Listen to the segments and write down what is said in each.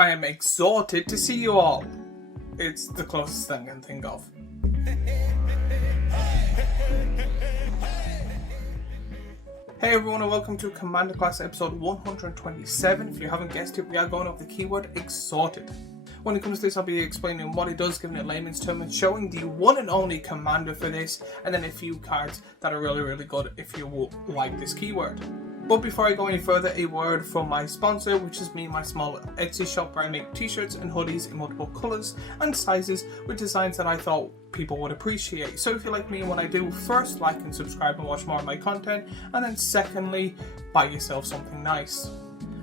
I am exhorted to see you all. It's the closest thing I can think of. Hey everyone and welcome to Commander Class episode 127. If you haven't guessed it, we are going over the keyword exhorted. When it comes to this, I'll be explaining what it does, giving it layman's terms, and showing the one and only commander for this, and then a few cards that are really good if you like this keyword. But before I go any further, a word from my sponsor, which is me and my small Etsy shop where I make t-shirts and hoodies in multiple colours and sizes with designs that I thought people would appreciate. So if you like me and what I do, first like and subscribe and watch more of my content, and then secondly, buy yourself something nice.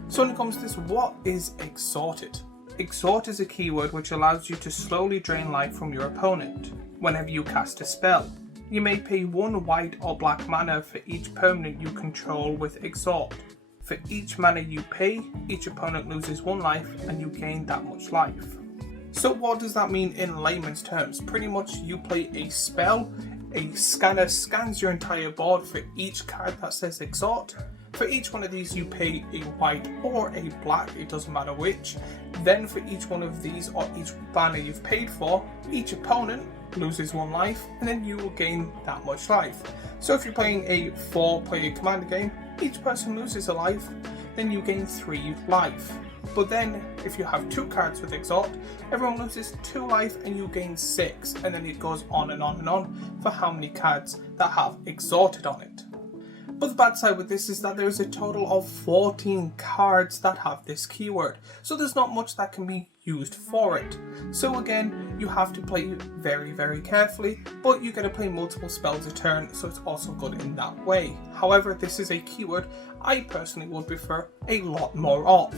So when it comes to this, what is exhorted? Exhort is a keyword which allows you to slowly drain life from your opponent whenever you cast a spell. You may pay 1 white or black mana for each permanent you control with Extort. For each mana you pay, each opponent loses 1 life and you gain that much life. So what does that mean in layman's terms? Pretty much you play a spell, a scanner scans your entire board for each card that says Extort. For each one of these you pay a white or a black, it doesn't matter which. Then for each one of these or each banner you've paid for, each opponent loses 1 life and then you will gain that much life. So if you're playing a 4-player commander game, each person loses a life, then you gain 3 life. But then if you have 2 cards with Exhort, everyone loses 2 life and you gain 6, and then it goes on and on and on for how many cards that have Exhorted on it. But the bad side with this is that there is a total of 14 cards that have this keyword, so there's not much that can be used for it. So again, you have to play very carefully, but you get to play multiple spells a turn, so it's also good in that way. However, this is a keyword I personally would prefer a lot more of.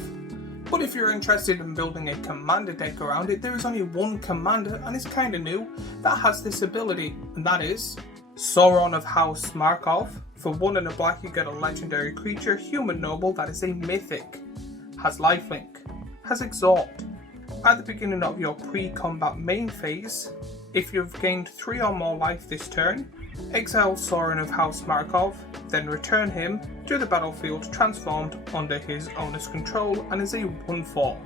But if you're interested in building a commander deck around it, there is only one commander, and it's kind of new, that has this ability, and that is Sauron of House Markov. For 1 and a black you get a legendary creature, human noble, that is a mythic, has lifelink, has exhort. At the beginning of your pre-combat main phase, if you've gained 3 or more life this turn, exile Sauron of House Markov, then return him to the battlefield transformed under his owner's control, and is a 1/4.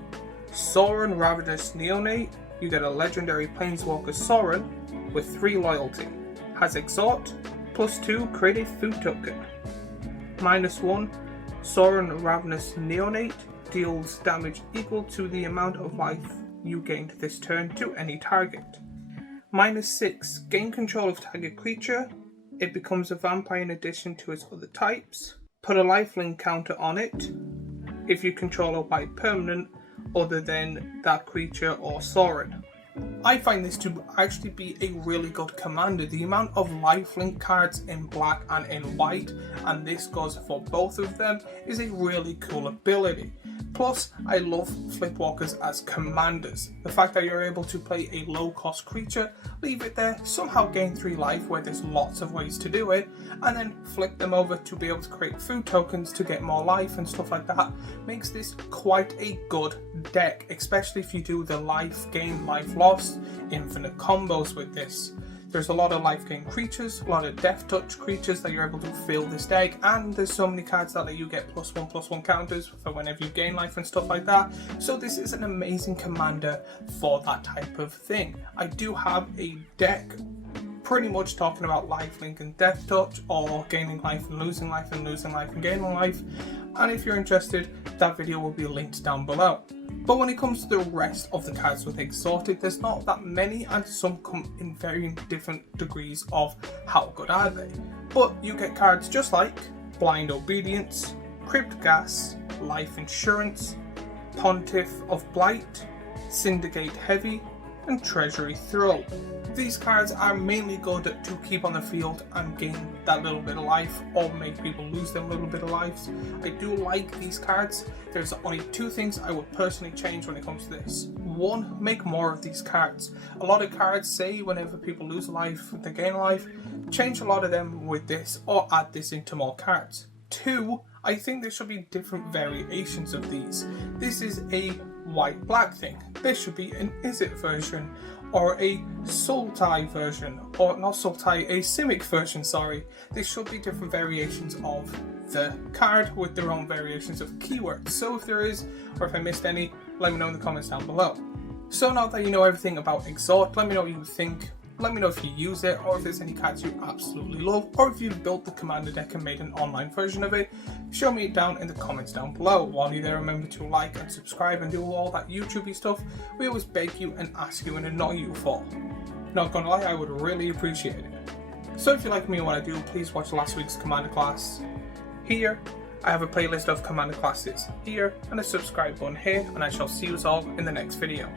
Sauron Ravenous Neonate, you get a legendary planeswalker Sauron with 3 loyalty, has exhort, +2 create a food token. -1 Sauron Ravenous Neonate deals damage equal to the amount of life you gained this turn to any target. -6 gain control of target creature, it becomes a vampire in addition to its other types. Put a lifelink counter on it if you control a white permanent other than that creature or Sauron. I find this to actually be a really good commander. The amount of lifelink cards in black and in white, and this goes for both of them, is a really cool ability. Plus, I love flipwalkers as commanders. The fact that you're able to play a low cost creature, leave it there, somehow gain 3 life where there's lots of ways to do it, and then flip them over to be able to create food tokens to get more life and stuff like that, makes this quite a good deck, especially if you do the life gain, life loss, infinite combos with this. There's a lot of life gain creatures, a lot of death touch creatures that you're able to fill this deck, and there's so many cards that let you get +1/+1 counters for whenever you gain life and stuff like that. So this is an amazing commander for that type of thing. I do have a deck pretty much talking about lifelink and death touch, or gaining life and losing life and losing life and gaining life, and if you're interested, that video will be linked down below. But when it comes to the rest of the cards with Exhorted, there's not that many, and some come in very different degrees of how good are they. But you get cards just like Blind Obedience, Crypt Gas, Life Insurance, Pontiff of Blight, Syndicate Heavy, and Treasury Thrall. These cards are mainly good to keep on the field and gain that little bit of life, or make people lose them little bit of lives. I do like these cards. There's only 2 things I would personally change when it comes to this. 1, make more of these cards. A lot of cards say whenever people lose life, they gain life. Change a lot of them with this, or add this into more cards. 2, I think there should be different variations of these. This is a white-black thing. There should be an Izzet version, or a Sultai version, or not Sultai, a Simic version, sorry. There should be different variations of the card with their own variations of keywords. So if there is, or if I missed any, let me know in the comments down below. So now that you know everything about Extort, let me know what you think. Let me know if you use it, or if there's any cards you absolutely love, or if you've built the commander deck and made an online version of it. Show me it down in the comments down below. While you're there, remember to like and subscribe and do all that YouTubey stuff we always beg you and ask you and annoy you for. Not gonna lie, I would really appreciate it. So if you like me and what I do, please watch last week's commander class here. I have a playlist of commander classes here, and a subscribe button here, and I shall see you all in the next video.